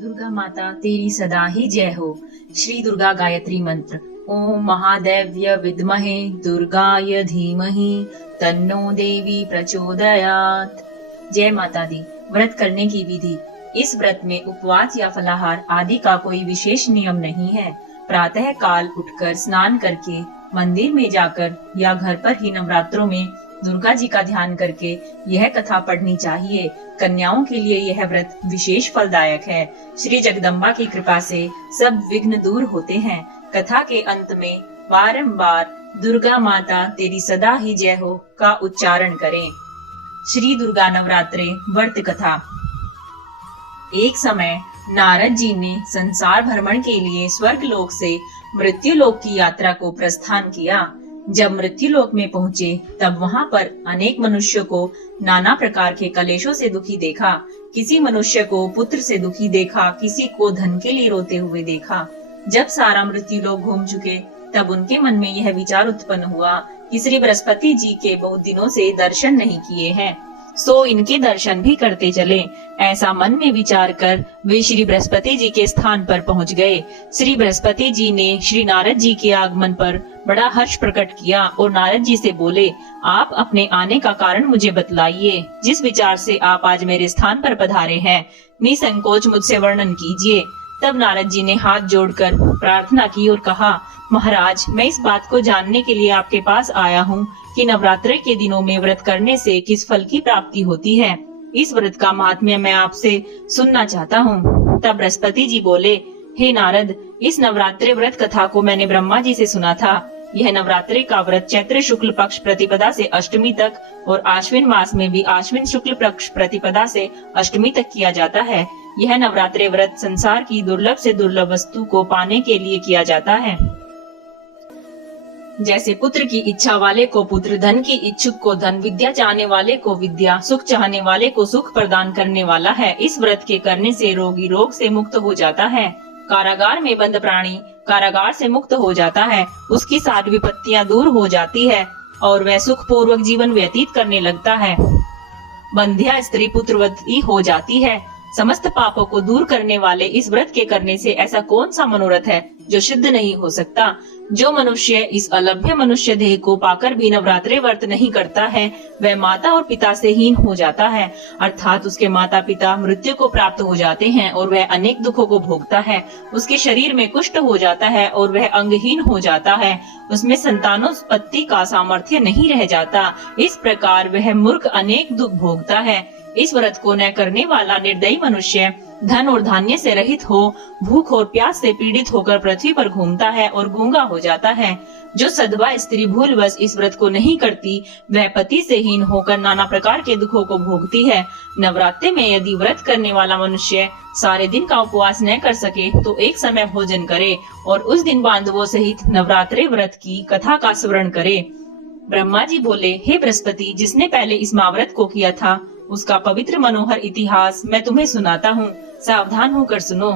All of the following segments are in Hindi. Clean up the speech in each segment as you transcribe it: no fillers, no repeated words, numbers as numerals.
दुर्गा माता तेरी सदा ही जय हो। श्री दुर्गा गायत्री मंत्र। ओम महादेव्य विद्महे दुर्गाय धीमहि तन्नो देवी प्रचोदयात्। जय माता दी। व्रत करने की विधि। इस व्रत में उपवास या फलाहार आदि का कोई विशेष नियम नहीं है। प्रातः काल उठकर स्नान करके मंदिर में जाकर या घर पर ही नवरात्रों में दुर्गा जी का ध्यान करके यह कथा पढ़नी चाहिए। कन्याओं के लिए यह व्रत विशेष फलदायक है। श्री जगदम्बा की कृपा से सब विघ्न दूर होते हैं। कथा के अंत में बारंबार दुर्गा माता तेरी सदा ही जय हो का उच्चारण करें। श्री दुर्गा नवरात्रे व्रत कथा। एक समय नारद जी ने संसार भ्रमण के लिए स्वर्ग लोक से मृत्यु लोक की यात्रा को प्रस्थान किया। जब मृत्यु लोक में पहुँचे तब वहाँ पर अनेक मनुष्यों को नाना प्रकार के कलेशों से दुखी देखा। किसी मनुष्य को पुत्र से दुखी देखा, किसी को धन के लिए रोते हुए देखा। जब सारा मृत्यु लोक घूम चुके तब उनके मन में यह विचार उत्पन्न हुआ कि श्री बृहस्पति जी के बहुत दिनों से दर्शन नहीं किए हैं, सो इनके दर्शन भी करते चले। ऐसा मन में विचार कर वे श्री बृहस्पति जी के स्थान पर पहुंच गए। श्री बृहस्पति जी ने श्री नारद जी के आगमन पर बड़ा हर्ष प्रकट किया और नारद जी से बोले, आप अपने आने का कारण मुझे बतलाइए। जिस विचार से आप आज मेरे स्थान पर पधारे हैं, निसंकोच मुझसे वर्णन कीजिए। तब नारद जी ने हाथ जोड़कर प्रार्थना की और कहा, महाराज, मैं इस बात को जानने के लिए आपके पास आया हूँ कि नवरात्रि के दिनों में व्रत करने से किस फल की प्राप्ति होती है। इस व्रत का महात्म्य मैं आपसे सुनना चाहता हूँ। तब बृहस्पति जी बोले, हे नारद, इस नवरात्रि व्रत कथा को मैंने ब्रह्मा जी से सुना था। यह नवरात्रि का व्रत चैत्र शुक्ल पक्ष प्रतिपदा से अष्टमी तक और आश्विन मास में भी आश्विन शुक्ल पक्ष प्रतिपदा से अष्टमी तक किया जाता है। यह नवरात्रि व्रत संसार की दुर्लभ से दुर्लभ वस्तु को पाने के लिए किया जाता है। जैसे पुत्र की इच्छा वाले को पुत्र, धन की इच्छुक को धन, विद्या चाहने वाले को विद्या, सुख चाहने वाले को सुख प्रदान करने वाला है। इस व्रत के करने से रोगी रोग से मुक्त हो जाता है। कारागार में बंद प्राणी कारागार से मुक्त हो जाता है। उसकी सारी विपत्तियां दूर हो जाती है और वह सुख पूर्वक जीवन व्यतीत करने लगता है। बंध्या स्त्री पुत्रवती हो जाती है। समस्त पापों को दूर करने वाले इस व्रत के करने से ऐसा कौन सा मनोरथ है जो सिद्ध नहीं हो सकता। जो मनुष्य इस अलभ्य मनुष्य देह को पाकर भी नवरात्रि व्रत नहीं करता है, वह माता और पिता से हीन हो जाता है, अर्थात उसके माता पिता मृत्यु को प्राप्त हो जाते हैं और वह अनेक दुखों को भोगता है। उसके शरीर में कुष्ठ हो जाता है और वह अंगहीन हो जाता है। उसमें संतानोत्पत्ति का सामर्थ्य नहीं रह जाता। इस प्रकार वह मूर्ख अनेक दुख भोगता है। इस व्रत को न करने वाला निर्दयी मनुष्य धन और धान्य से रहित हो, भूख और प्यास से पीड़ित होकर पृथ्वी पर घूमता है और गूंगा हो जाता है। जो सधवा स्त्री भूलवश इस व्रत को नहीं करती, वह पति से हीन होकर नाना प्रकार के दुखों को भोगती है। नवरात्रि में यदि व्रत करने वाला मनुष्य सारे दिन का उपवास न कर सके तो एक समय भोजन करे और उस दिन बांधवों सहित नवरात्रि व्रत की कथा का स्मरण करे। ब्रह्मा जी बोले, हे बृहस्पति, जिसने पहले इस महाव्रत को किया था उसका पवित्र मनोहर इतिहास मैं तुम्हें सुनाता हूँ, सावधान होकर सुनो।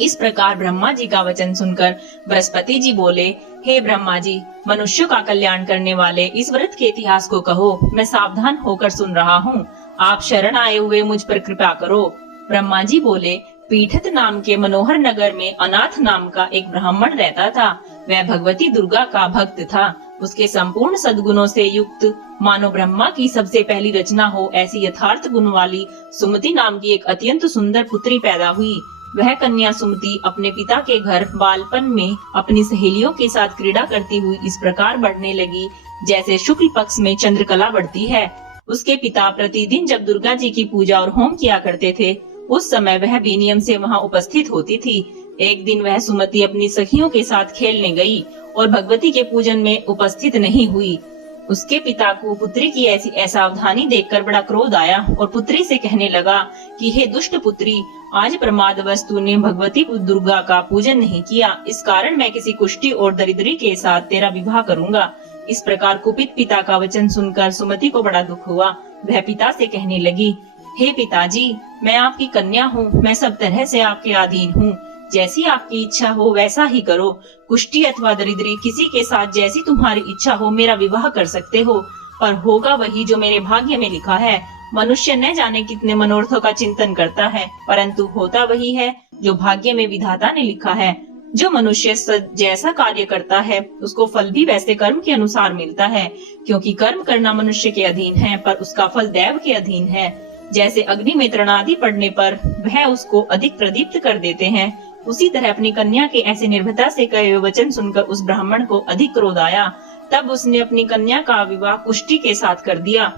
इस प्रकार ब्रह्मा जी का वचन सुनकर बृहस्पति जी बोले, हे ब्रह्मा जी, मनुष्यों का कल्याण करने वाले इस व्रत के इतिहास को कहो, मैं सावधान होकर सुन रहा हूँ। आप शरण आए हुए मुझ पर कृपा करो। ब्रह्मा जी बोले, पीठत नाम के मनोहर नगर में अनाथ नाम का एक ब्राह्मण रहता था। वह भगवती दुर्गा का भक्त था। उसके संपूर्ण सद्गुणों से युक्त, मानो ब्रह्मा की सबसे पहली रचना हो ऐसी यथार्थ गुण वाली सुमति नाम की एक अत्यंत सुंदर पुत्री पैदा हुई। वह कन्या सुमति अपने पिता के घर बालपन में अपनी सहेलियों के साथ क्रीड़ा करती हुई इस प्रकार बढ़ने लगी जैसे शुक्ल पक्ष में चंद्रकला बढ़ती है। उसके पिता प्रतिदिन जब दुर्गा जी की पूजा और होम किया करते थे, उस समय वह भी नियम से वहाँ उपस्थित होती थी। एक दिन वह सुमति अपनी सखियों के साथ खेलने गई और भगवती के पूजन में उपस्थित नहीं हुई। उसके पिता को पुत्री की ऐसी असावधानी देखकर बड़ा क्रोध आया और पुत्री से कहने लगा कि हे दुष्ट पुत्री, आज प्रमादवश तूने भगवती दुर्गा का पूजन नहीं किया। इस कारण मैं किसी कुष्ठी और दरिद्री के साथ तेरा विवाह करूंगा। इस प्रकार कुपित पिता का वचन सुनकर सुमति को बड़ा दुख हुआ। वह पिता से कहने लगी, हे पिताजी, मैं आपकी कन्या हूँ, मैं सब तरह से आपके अधीन हूँ। जैसी आपकी इच्छा हो वैसा ही करो। कुष्ठी अथवा दरिद्री किसी के साथ जैसी तुम्हारी इच्छा हो मेरा विवाह कर सकते हो, पर होगा वही जो मेरे भाग्य में लिखा है। मनुष्य न जाने कितने मनोरथों का चिंतन करता है, परंतु होता वही है जो भाग्य में विधाता ने लिखा है। जो मनुष्य जैसा कार्य करता है उसको फल भी वैसे कर्म के अनुसार मिलता है, क्योंकि कर्म करना मनुष्य के अधीन है पर उसका फल दैव के अधीन है। जैसे अग्नि में तृणादि पड़ने पर वह उसको अधिक प्रदीप्त कर देते हैं, उसी तरह अपनी कन्या के ऐसे निर्भयता से कहे हुए वचन सुनकर उस ब्राह्मण को अधिक क्रोध आया। तब उसने अपनी कन्या का विवाह कुष्टी के साथ कर दिया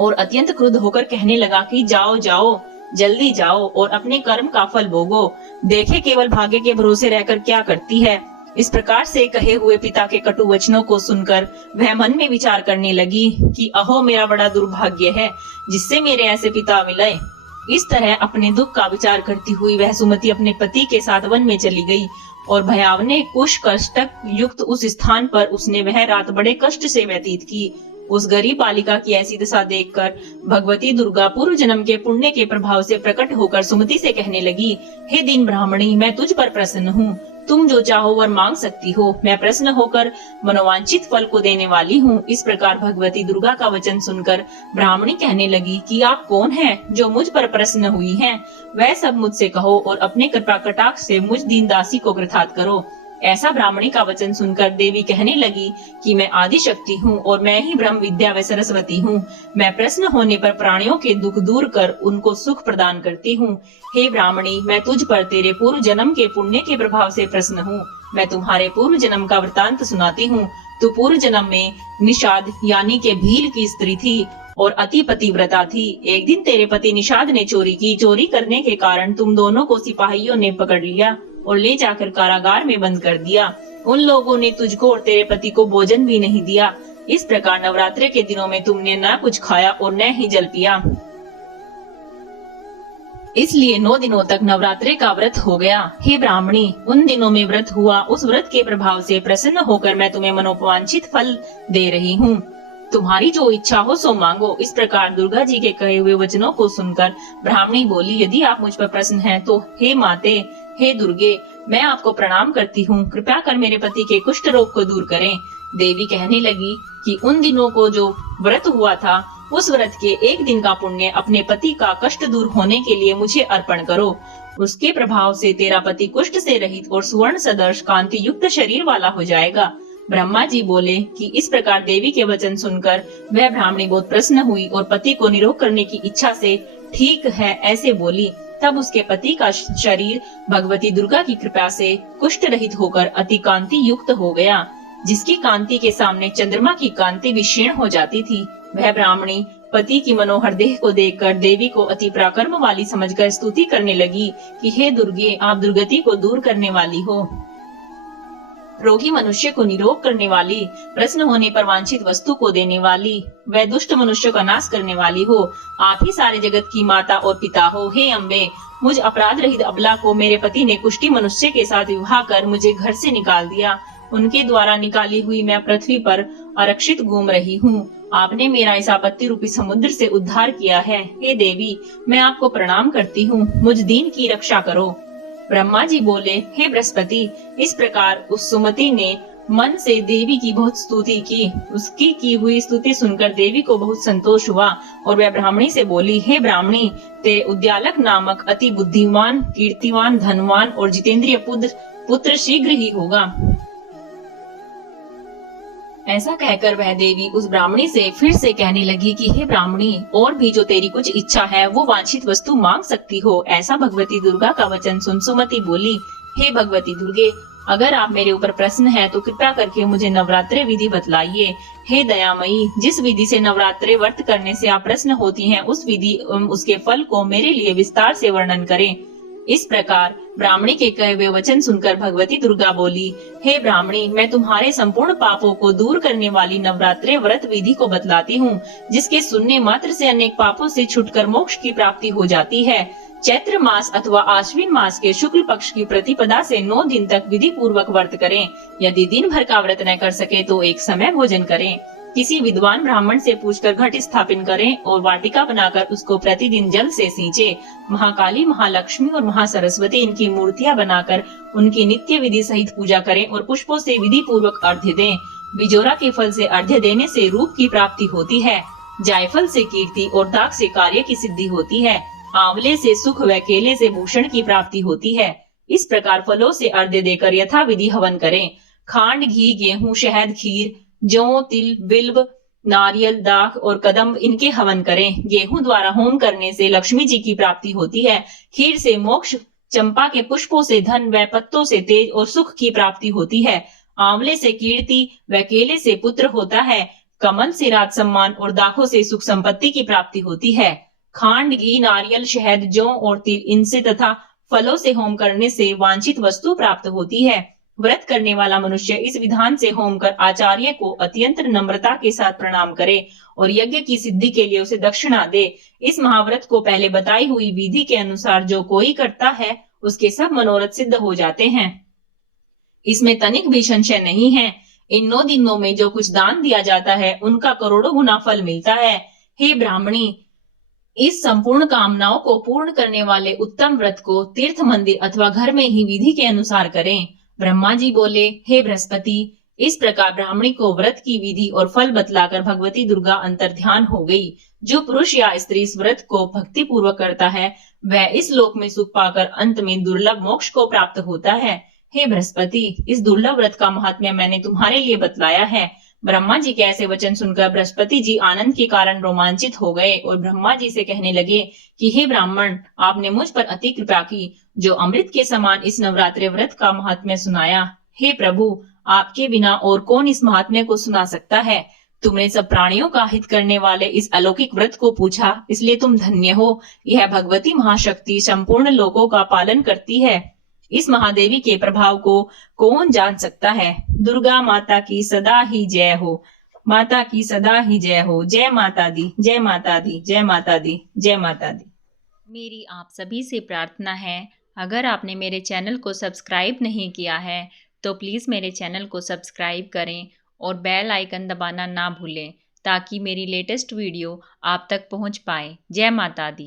और अत्यंत क्रुद्ध होकर कहने लगा कि जाओ जाओ, जल्दी जाओ और अपने कर्म का फल भोगो, देखे केवल भाग्य के भरोसे रहकर क्या करती है। इस प्रकार से कहे हुए पिता के कटु वचनों को सुनकर वह मन में विचार करने लगी कि अहो मेरा बड़ा दुर्भाग्य है जिससे मेरे ऐसे पिता मिले। इस तरह अपने दुख का विचार करती हुई वह सुमति अपने पति के साथ वन में चली गई और भयावने कुश कष्टक युक्त उस स्थान पर उसने वह रात बड़े कष्ट से व्यतीत की। उस गरीब बालिका की ऐसी दशा देखकर भगवती दुर्गा पूर्व जन्म के पुण्य के प्रभाव से प्रकट होकर सुमति से कहने लगी, हे दीन ब्राह्मणी, मैं तुझ पर प्रसन्न हूँ, तुम जो चाहो वर मांग सकती हो, मैं प्रसन्न होकर मनोवांछित फल को देने वाली हूँ। इस प्रकार भगवती दुर्गा का वचन सुनकर ब्राह्मणी कहने लगी कि आप कौन हैं जो मुझ पर प्रसन्न हुई हैं? वह सब मुझसे कहो और अपने कृपा कटाक्ष से मुझ दीन दासी को कृतार्थ करो। ऐसा ब्राह्मणी का वचन सुनकर देवी कहने लगी कि मैं आदि शक्ति हूँ और मैं ही ब्रह्म विद्या व सरस्वती हूँ। मैं प्रसन्न होने पर प्राणियों के दुख दूर कर उनको सुख प्रदान करती हूँ। हे ब्राह्मणी, मैं तुझ पर तेरे पूर्व जन्म के पुण्य के प्रभाव से प्रसन्न हूँ। मैं तुम्हारे पूर्व जन्म का वृतांत सुनाती हूँ। तू पूर्व जन्म में निषाद यानी के भील की स्त्री थी और अति पतिव्रता थी। एक दिन तेरे पति निषाद ने चोरी की। चोरी करने के कारण तुम दोनों को सिपाहियों ने पकड़ लिया और ले जाकर कारागार में बंद कर दिया। उन लोगों ने तुझको और तेरे पति को भोजन भी नहीं दिया। इस प्रकार नवरात्रि के दिनों में तुमने न कुछ खाया और न ही जल पिया, इसलिए 9 दिनों तक नवरात्रि का व्रत हो गया। हे ब्राह्मणी, उन दिनों में व्रत हुआ, उस व्रत के प्रभाव से प्रसन्न होकर मैं तुम्हें मनोवांछित फल दे रही हूँ। तुम्हारी जो इच्छा हो सो मांगो। इस प्रकार दुर्गा जी के कहे हुए वचनों को सुनकर ब्राह्मणी बोली, यदि आप मुझ पर प्रसन्न हैं तो हे माते, हे दुर्गे, मैं आपको प्रणाम करती हूँ। कृपया कर मेरे पति के कुष्ठ रोग को दूर करें। देवी कहने लगी कि उन दिनों को जो व्रत हुआ था उस व्रत के एक दिन का पुण्य अपने पति का कष्ट दूर होने के लिए मुझे अर्पण करो। उसके प्रभाव से तेरा पति कुष्ठ से रहित और सुवर्ण सदर्श कांति युक्त शरीर वाला हो जाएगा। ब्रह्मा जी बोले कि इस प्रकार देवी के वचन सुनकर वह ब्राह्मणी बहुत प्रसन्न हुई और पति को निरोग करने की इच्छा से ठीक है ऐसे बोली। तब उसके पति का शरीर भगवती दुर्गा की कृपा से कुष्ठ रहित होकर अति कांति युक्त हो गया, जिसकी कांति के सामने चंद्रमा की कांति भी क्षीण हो जाती थी। वह ब्राह्मणी पति की मनोहर देह को देखकर देवी को अति पराक्रम वाली समझकर स्तुति करने लगी कि हे दुर्गे, आप दुर्गति को दूर करने वाली हो, रोगी मनुष्य को निरोग करने वाली, प्रसन्न होने पर वांछित वस्तु को देने वाली, वह दुष्ट मनुष्य का नाश करने वाली हो। आप ही सारे जगत की माता और पिता हो। हे अम्बे, मुझ अपराध रहित अबला को मेरे पति ने कुष्ठी मनुष्य के साथ विवाह कर मुझे घर से निकाल दिया। उनके द्वारा निकाली हुई मैं पृथ्वी पर आरक्षित घूम रही हूँ। आपने मेरा इस आपत्ति रूपी समुद्र से उद्धार किया है। हे देवी, मैं आपको प्रणाम करती हूँ, मुझ दीन की रक्षा करो। ब्रह्मा जी बोले, हे बृहस्पति, इस प्रकार उस सुमति ने मन से देवी की बहुत स्तुति की। उसकी की हुई स्तुति सुनकर देवी को बहुत संतोष हुआ और वह ब्राह्मणी से बोली, हे ब्राह्मणी, तेरे उद्यालक नामक अति बुद्धिमान, कीर्तिवान, धनवान और जितेंद्रिय पुत्र शीघ्र ही होगा। ऐसा कहकर वह देवी उस ब्राह्मणी से फिर से कहने लगी कि हे ब्राह्मणी, और भी जो तेरी कुछ इच्छा है वो वांछित वस्तु मांग सकती हो। ऐसा भगवती दुर्गा का वचन सुन सुमति बोली, हे भगवती दुर्गे, अगर आप मेरे ऊपर प्रसन्न हैं तो कृपया करके मुझे नवरात्रि विधि बतलाइए। हे दयामयी, जिस विधि से नवरात्रि व्रत करने से आप प्रसन्न होती हैं, उस विधि उसके फल को मेरे लिए विस्तार से वर्णन करें। इस प्रकार ब्राह्मणी के कहे हुए वचन सुनकर भगवती दुर्गा बोली, हे ब्राह्मणी, मैं तुम्हारे संपूर्ण पापों को दूर करने वाली नवरात्रि व्रत विधि को बतलाती हूँ, जिसके सुनने मात्र से अनेक पापों से छुटकर मोक्ष की प्राप्ति हो जाती है। चैत्र मास अथवा आश्विन मास के शुक्ल पक्ष की प्रतिपदा से 9 दिन तक विधि पूर्वक व्रत करें। यदि दिन भर का व्रत न कर सके तो एक समय भोजन करें। किसी विद्वान ब्राह्मण से पूछकर घट स्थापित करें और वाटिका बनाकर उसको प्रतिदिन जल से सींचे। महाकाली, महालक्ष्मी और महासरस्वती इनकी मूर्तियां बनाकर उनकी नित्य विधि सहित पूजा करें और पुष्पों से विधि पूर्वक अर्घ्य दें। बिजोरा के फल से अर्घ्य देने से रूप की प्राप्ति होती है। जायफल से कीर्ति और दाख से कार्य की सिद्धि होती है। आंवले से सुख व केले से भूषण की प्राप्ति होती है। इस प्रकार फलों से अर्घ्य देकर यथाविधि हवन करें। खांड, घी, गेहूं, शहद, खीर, जौ, तिल, बिल्व, नारियल, दाख और कदम्ब इनके हवन करें। गेहूं द्वारा होम करने से लक्ष्मी जी की प्राप्ति होती है। खीर से मोक्ष, चंपा के पुष्पों से धन व पत्तों से तेज और सुख की प्राप्ति होती है। आंवले से कीर्ति व केले से पुत्र होता है। कमल से राज सम्मान और दाखों से सुख संपत्ति की प्राप्ति होती है। खांड, घी, नारियल, शहद, जौ और तिल इनसे तथा फलों से होम करने से वांछित वस्तु प्राप्त होती है। व्रत करने वाला मनुष्य इस विधान से होम कर आचार्य को अत्यंत नम्रता के साथ प्रणाम करे और यज्ञ की सिद्धि के लिए उसे दक्षिणा दे। इस महाव्रत को पहले बताई हुई विधि के अनुसार जो कोई करता है उसके सब मनोरथ सिद्ध हो जाते हैं। इसमें तनिक भी संशय नहीं है। इन 9 दिनों में जो कुछ दान दिया जाता है उनका करोड़ों गुना फल मिलता है। हे ब्राह्मणी, इस संपूर्ण कामनाओं को पूर्ण करने वाले उत्तम व्रत को तीर्थ, मंदिर अथवा घर में ही विधि के अनुसार करें। ब्रह्मा जी बोले, हे बृहस्पति, इस प्रकार ब्राह्मणी को व्रत की विधि और फल बतलाकर भगवती दुर्गा अंतर्ध्यान हो गई। जो पुरुष या स्त्री इस व्रत को भक्ति पूर्वक करता है वह इस लोक में सुख पाकर अंत में दुर्लभ मोक्ष को प्राप्त होता है। हे बृहस्पति, इस दुर्लभ व्रत का महात्म्य मैंने तुम्हारे लिए बतलाया है। ब्रह्मा जी के ऐसे वचन सुनकर बृहस्पति जी आनंद के कारण रोमांचित हो गए और ब्रह्मा जी से कहने लगे कि हे ब्राह्मण, आपने मुझ पर अति कृपा की, जो अमृत के समान इस नवरात्रि व्रत का महात्म्य सुनाया। हे प्रभु, आपके बिना और कौन इस महात्म्य को सुना सकता है। तुमने सब प्राणियों का हित करने वाले इस अलौकिक व्रत को पूछा, इसलिए तुम धन्य हो। यह भगवती महाशक्ति संपूर्ण लोकों का पालन करती है। इस महादेवी के प्रभाव को कौन जान सकता है। दुर्गा माता की सदा ही जय हो। माता की सदा ही जय हो। जय माता दी, जय माता दी, जय माता दी, जय माता दी। मेरी आप सभी से प्रार्थना है, अगर आपने मेरे चैनल को सब्सक्राइब नहीं किया है तो प्लीज़ मेरे चैनल को सब्सक्राइब करें और बेल आइकन दबाना ना भूलें ताकि मेरी लेटेस्ट वीडियो आप तक पहुंच पाए। जय माता दी।